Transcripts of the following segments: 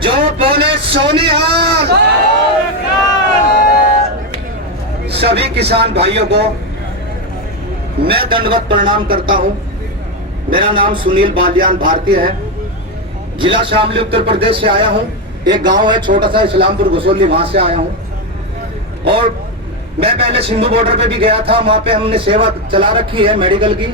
जो बोले सोनिहाल। सभी किसान भाइयों को मैं दंडवत प्रणाम करता हूं। मेरा नाम सुनील बालियान भारतीय है। जिला शामली उत्तर प्रदेश से आया हूं। एक गांव है छोटा सा इस्लामपुर घुसोली, वहां से आया हूं। और मैं पहले सिंधु बॉर्डर पे भी गया था, वहां पे हमने सेवा चला रखी है मेडिकल की।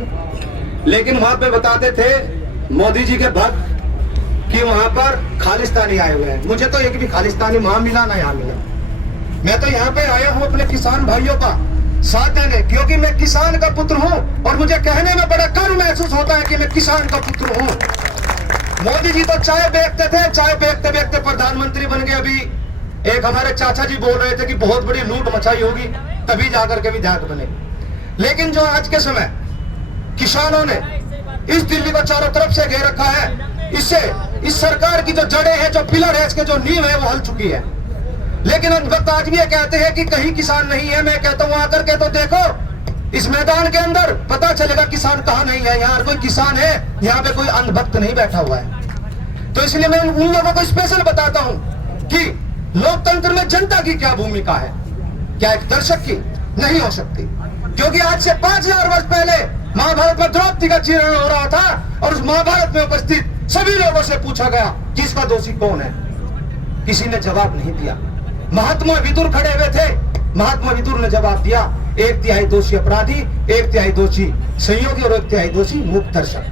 लेकिन वहां पे बताते थे मोदी जी के भक्त कि वहां पर खालिस्तानी आए हुए हैं। मुझे तो एक भी खालिस्तानी वहां मिला ना यहाँ मिला। मैं तो यहाँ पे आया हूँ अपने किसान भाइयों का साथ देने, क्योंकि मैं किसान का पुत्र हूँ और मुझे कहने में बड़ा गर्व महसूस होता है कि मैं किसान का पुत्र हूँ। मोदी जी तो चाय बेचते थे, चाय बेचते बेचते प्रधानमंत्री बन गए। अभी एक हमारे चाचा जी बोल रहे थे कि बहुत बड़ी लूट मचाई होगी तभी जाकर के विधायक बने। लेकिन जो आज के समय किसानों ने इस दिल्ली को चारों तरफ से घेर रखा है, इससे इस सरकार की जो जड़ें हैं, जो पिलर है, इसके जो नींव है, वो हल चुकी है। लेकिन उन वक्त आज भी ये कहते हैं कि कहीं किसान नहीं है। मैं कहता हूं आकर के तो देखो इस मैदान के अंदर, पता चलेगा किसान कहां नहीं है। यहाँ कोई किसान है, यहाँ पे कोई अंधभक्त नहीं बैठा हुआ है। तो इसलिए मैं उन लोगों को स्पेशल बताता हूं कि लोकतंत्र में जनता की क्या भूमिका है। क्या एक दर्शक की नहीं हो सकती, क्योंकि आज से 5000 वर्ष पहले महाभारत में द्रौपदी का चीरण हो रहा था और उस महाभारत में उपस्थित सभी लोगों से पूछा गया कि इसका दोषी कौन है। किसी ने जवाब नहीं दिया। महात्मा विदुर खड़े हुए थे, महात्मा विदुर ने जवाब दिया, 1/3 दोषी अपराधी, 1/3 दोषी संयोगी और 1/3 दोषी मूक दर्शक।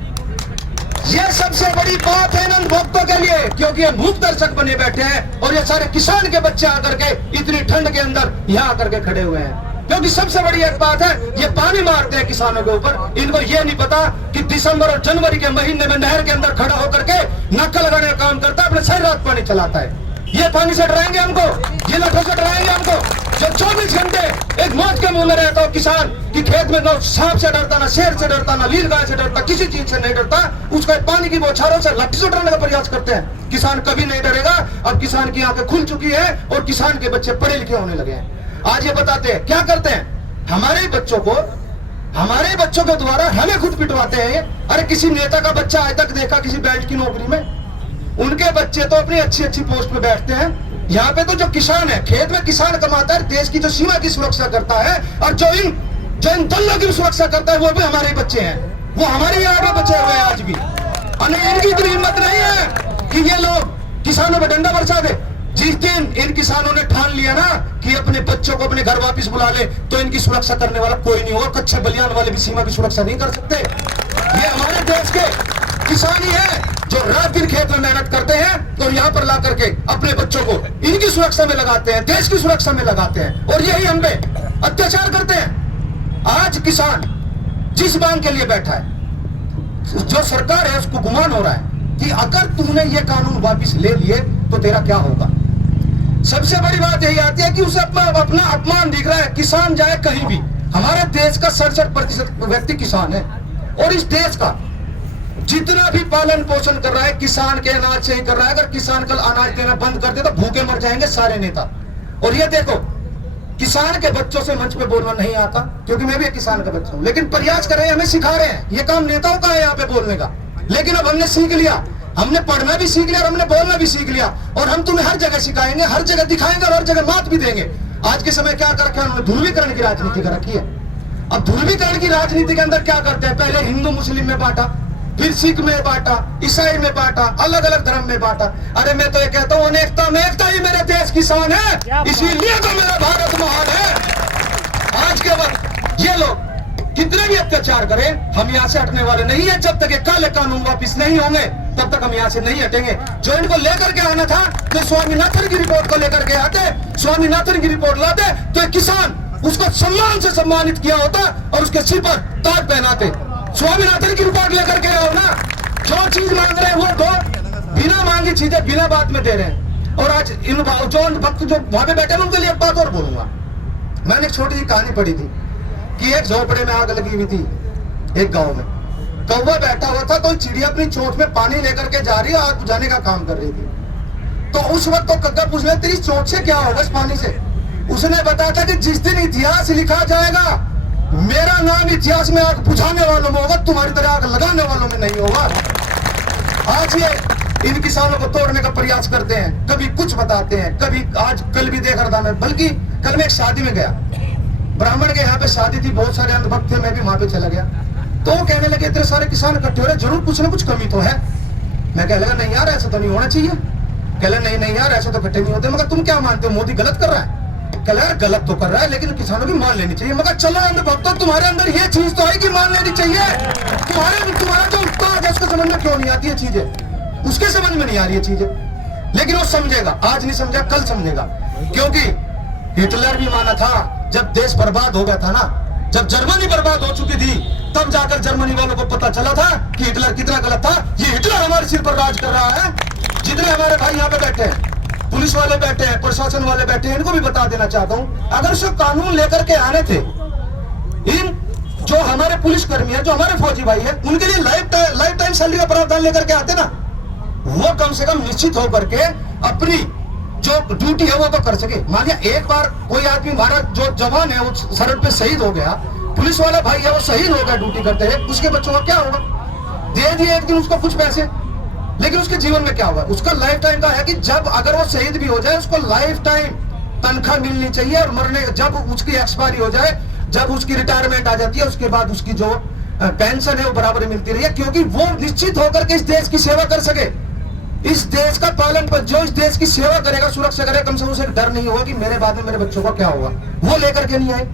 यह सबसे बड़ी बात है इन भक्तों के लिए, क्योंकि ये मूक दर्शक बने बैठे हैं और ये सारे किसान के बच्चे आकर के इतनी ठंड के अंदर यहाँ आकर के खड़े हुए हैं। क्योंकि सबसे बड़ी एक बात है, ये पानी मारते हैं किसानों के ऊपर। इनको ये नहीं पता कि दिसंबर और जनवरी के महीने में नहर के अंदर खड़ा होकर के नाका लगाने का काम करता है, अपने सारी रात पानी चलाता है। ये पानी से डराएंगे हमको, ये लठों से डराएंगे हमको। जो 24 घंटे एक मौत के मुंह में रहता हो किसान कि खेत में ना सांप से डरता, ना शेर से डरता, ना लील गाय से डरता, किसी चीज से नहीं डरता, उसको पानी की बौछारों से लट्ठी से डरने का प्रयास करते हैं। किसान कभी नहीं डरेगा। अब किसान की आंखें खुल चुकी है और किसान के बच्चे पढ़े लिखे होने लगे हैं। आज ये बताते हैं क्या करते हैं, हमारे बच्चों के द्वारा हमें खुद पिटवाते हैं। अरे किसी नेता का बच्चा आज तक देखा किसी बेल्ट की नौकरी में? उनके बच्चे तो अपनी अच्छी अच्छी पोस्ट पे बैठते हैं। यहाँ पे तो जो किसान है, खेत में किसान कमाता है, देश की जो सीमा की सुरक्षा करता है और जो इन दलों की सुरक्षा करता है, वो भी हमारे बच्चे हैं। वो हमारे यहाँ पे बचे हुए हैं आज भी। इनकी इतनी हिम्मत नहीं है कि ये लोग किसानों पर डंडा बरसा दे। जिस दिन इन किसानों ने ठान लिया ना कि अपने बच्चों को अपने घर वापस बुला ले, तो इनकी सुरक्षा करने वाला कोई नहीं होगा। कच्चे बलियान वाले भी सीमा की सुरक्षा नहीं कर सकते। ये हमारे देश के किसान ही है जो रात दिन खेत में मेहनत करते हैं और यहाँ पर ला करके अपने बच्चों को इनकी सुरक्षा में लगाते हैं, देश की सुरक्षा में लगाते हैं और यही हम पे अत्याचार करते हैं। आज किसान जिस मांग के लिए बैठा है, जो सरकार है उसको गुमान हो रहा है कि अगर तुमने ये कानून वापस ले लिए तो तेरा क्या होगा। सबसे बड़ी बात यही आती है कि उसे अपना अपमान दिख रहा है। किसान जाए कहीं भी, हमारे देश का 67% व्यक्ति किसान है और इस देश का जितना भी पालन पोषण कर रहा है किसान के अनाज से ही कर रहा है। अगर किसान कल अनाज देना बंद कर दे तो भूखे मर जाएंगे सारे नेता। और ये देखो, किसान के बच्चों से मंच पे बोलना नहीं आता, क्योंकि मैं भी एक किसान का बच्चा हूं, लेकिन प्रयास कर रहे हैं, हमें सिखा रहे हैं। ये काम नेताओं का है यहाँ पे बोलने का। लेकिन अब हमने सीख लिया, हमने पढ़ना भी सीख लिया और हमने बोलना भी सीख लिया। और हम तुम्हें हर जगह सिखाएंगे, हर जगह दिखाएंगे और हर जगह मात भी देंगे। आज के समय क्या कर रखा है उन्होंने? ध्रुवीकरण की राजनीति कर रखी है। अब ध्रुवीकरण की राजनीति के अंदर क्या करते हैं, पहले हिंदू मुस्लिम में बांटा, फिर सिख में बांटा, ईसाई में बांटा, अलग अलग धर्म में बांटा। अरे मैं तो ये कहता हूँ अनेकता में एकता ही मेरे देश किसान है, इसीलिए तो मेरा भारत महान है। आज के वक्त ये लोग कितने भी अत्याचार करें, हम यहाँ से हटने वाले नहीं है। जब तक ये काले कानून वापिस नहीं होंगे तब तक हम यहाँ से नहीं हटेंगे। जो इनको लेकर के आना था तो स्वामीनाथन की रिपोर्ट को लेकर के आते, स्वामीनाथन की रिपोर्ट लाते तो एक किसान उसको सम्मान से सम्मानित किया होता और उसके सिर पर ताज पहनाते। स्वामीनाथन की रिपोर्ट लेकर के आओ ना, जो चीज मांग रहे हैं वो दो, बिना मांगी चीजें बिना बात में दे रहे हैं। और आज इन जो भक्त जो वहां पे बैठे हैं उनके लिए एक बात और बोलूंगा। मैंने एक छोटी सी कहानी पढ़ी थी कि एक झोपड़े में आग लगी हुई थी एक गांव में। कौवा बैठा हुआ था, तो चिड़िया अपनी चोंच में पानी लेकर के जा रही है, आग बुझाने का काम कर रही थी। तो उस वक्त तो कक्का पूछ रहे तेरी चोंच से क्या होगा इस पानी से? उसने बताया था कि जिस दिन इतिहास लिखा जाएगा मेरा नाम इतिहास में आग बुझाने वालों में होगा, तुम्हारी तरह आग लगाने वालों में नहीं होगा। आज ये इन किसानों को तोड़ने का प्रयास करते हैं, कभी कुछ बताते हैं, कभी आज कल भी देख रहा था मैं, बल्कि कल मैं एक शादी में गया, ब्राह्मण के यहाँ पे शादी थी, बहुत सारे अंधभक्त थे, मैं भी वहां पे चला गया। तो वो कहने लगे इतने सारे किसान इकट्ठे हो रहे, जरूर कुछ ना कुछ कमी तो है। मैं कह लगा नहीं यार ऐसा तो नहीं होना चाहिए। कह लगा नहीं यार ऐसा तो इकट्ठे नहीं होते। मगर तुम क्या मानते हो मोदी गलत कर रहा है? कह लगा गलत तो कर रहा है लेकिन किसानों की मान लेनी चाहिए। मगर चलो अंधभक्तों, तुम्हारे अंदर ये चीज तो है कि मान लेनी चाहिए। तुम्हारा जो उत्तर है उसको समझ में क्यों नहीं आती है चीजें, उसके समझ में नहीं आ रही है चीजें। लेकिन वो समझेगा, आज नहीं समझा कल समझेगा। क्योंकि हिटलर भी माना था जब देश बर्बाद हो गया था ना, जब जर्मनी बर्बाद हो चुकी थी, तब जाकर जर्मनी वालों को पता चला था कि हिटलर कितना गलत था। ये हिटलर हमारे सिर पर राज कर रहा है। जितने हमारे भाई यहाँ पे बैठे हैं, पुलिस वाले बैठे हैं, प्रशासन वाले बैठे हैं, इनको भी बता देना चाहता हूँ, अगर से कानून लेकर के आने थे, इन जो हमारे पुलिसकर्मी है, जो हमारे फौजी भाई है, उनके लिए लाइफ टाइम सैलरी का प्रावधान लेकर के आते ना, वो कम से कम निश्चित होकर के अपनी जो ड्यूटी है वो तो कर सके। मान लिया एक बार कोई आदमी हमारा जो जवान है वो सरहद पे शहीद हो गया, पुलिस वाला भाई है वो शहीद हो गया ड्यूटी करते हैं, उसके बच्चों का क्या होगा? दे दिए एक दिन उसको कुछ पैसे, लेकिन उसके जीवन में क्या होगा? उसका लाइफ टाइम का है कि जब अगर वो शहीद भी हो जाए उसको लाइफ टाइम तनख्वाह मिलनी चाहिए, और मरने जब उसकी एक्सपायरी हो जाए, जब उसकी रिटायरमेंट आ जाती है, उसके बाद उसकी जो पेंशन है वो बराबर मिलती रही है, क्योंकि वो निश्चित होकर के इस देश की सेवा कर सके। इस देश का पालन पर जो इस देश की सेवा करेगा, सुरक्षा करेगा, कम से कम उसे डर नहीं होगा कि मेरे बाद में मेरे बच्चों का क्या होगा। वो लेकर के नहीं आए।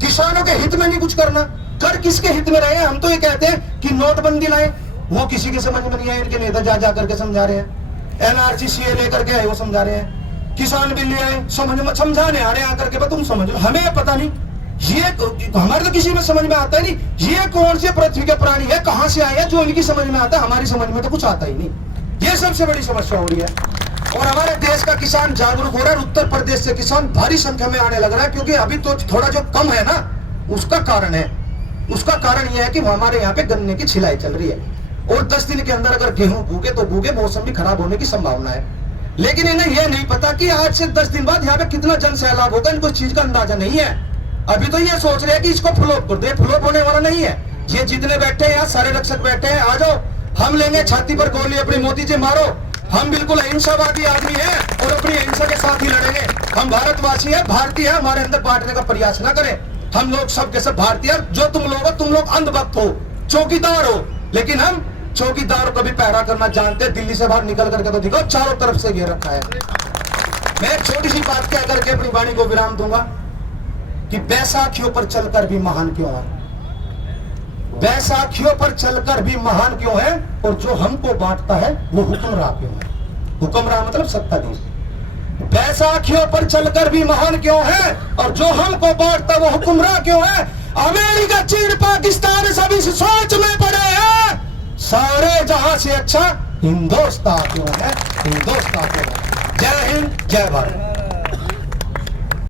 किसानों के हित में नहीं कुछ करना, कर किसके हित में रहे हैं? हम तो ये कहते हैं कि नोटबंदी लाए, वो किसी के समझ में नहीं आए, इनके नेता जा करके समझा रहे हैं। एनआरसी सीए लेकर के आए, वो समझा रहे हैं। किसान बिल ले आए, समझाने आ रहे हैं आकर के, तुम समझ लो। हमें पता नहीं, ये हमारे तो किसी में समझ में आता ही नहीं, ये कौन से पृथ्वी के प्राणी है, कहां से आए हैं, जो इनकी समझ में आता है, हमारी समझ में तो कुछ आता ही नहीं। ये सबसे बड़ी समस्या हो रही है। और हमारे देश का किसान जागरूक हो रहा है, उत्तर प्रदेश से किसान भारी संख्या में आने लग रहा है, क्योंकि अभी तो थोड़ा जो कम है ना, उसका कारण है, उसका कारण यह है कि हमारे यहाँ पे गन्ने की छिलाई चल रही है, और 10 दिन के अंदर अगर गेहूं भूगे तो भूगे, मौसम भी खराब होने की संभावना है। लेकिन इन्हें यह नहीं पता कि आज से 10 दिन बाद यहाँ पे कितना जन सैलाब होगा, इनको इस चीज का अंदाजा नहीं है। अभी तो ये सोच रहे हैं कि इसको फ्लॉप कर दे, फ्लॉप होने वाला नहीं है। ये जितने बैठे हैं यहाँ, सारे रक्षक बैठे हैं, आ जाओ, हम लेंगे छाती पर गोली अपनी, मोदी जी मारो। हम बिल्कुल अहिंसावादी आदमी हैं और अपनी अहिंसा के साथ ही लड़ेंगे। हम भारतवासी हैं, भारतीय हैं, हमारे अंदर बांटने का प्रयास ना करें। हम लोग सब के सब भारतीय, जो तुम लोग हो, तुम लोग अंधभक्त हो, चौकीदार हो, लेकिन हम चौकीदार को भी पहरा करना जानते हैं। दिल्ली से बाहर निकल करके तो दिखाओ, चारों तरफ से घेर रखा है। मैं एक छोटी सी बात कह करके अपनी वाणी को विराम दूंगा कि बैसाखियों पर चलकर भी महान क्यों है, बैसाखियों पर चलकर भी महान क्यों है, और जो हमको बांटता है वो हुक्मरां क्यों है। हुक्मरां मतलब सत्ताधीश। बैसाखियों पर चलकर भी महान क्यों है, और जो हमको बांटता वो हुक्मरां क्यों है। अमेरिका, चीन, पाकिस्तान सभी सोच में पड़े हैं, सारे जहां से अच्छा हिंदुस्तान क्यों है, हिंदुस्तान क्यों है। जय हिंद, जय भारत।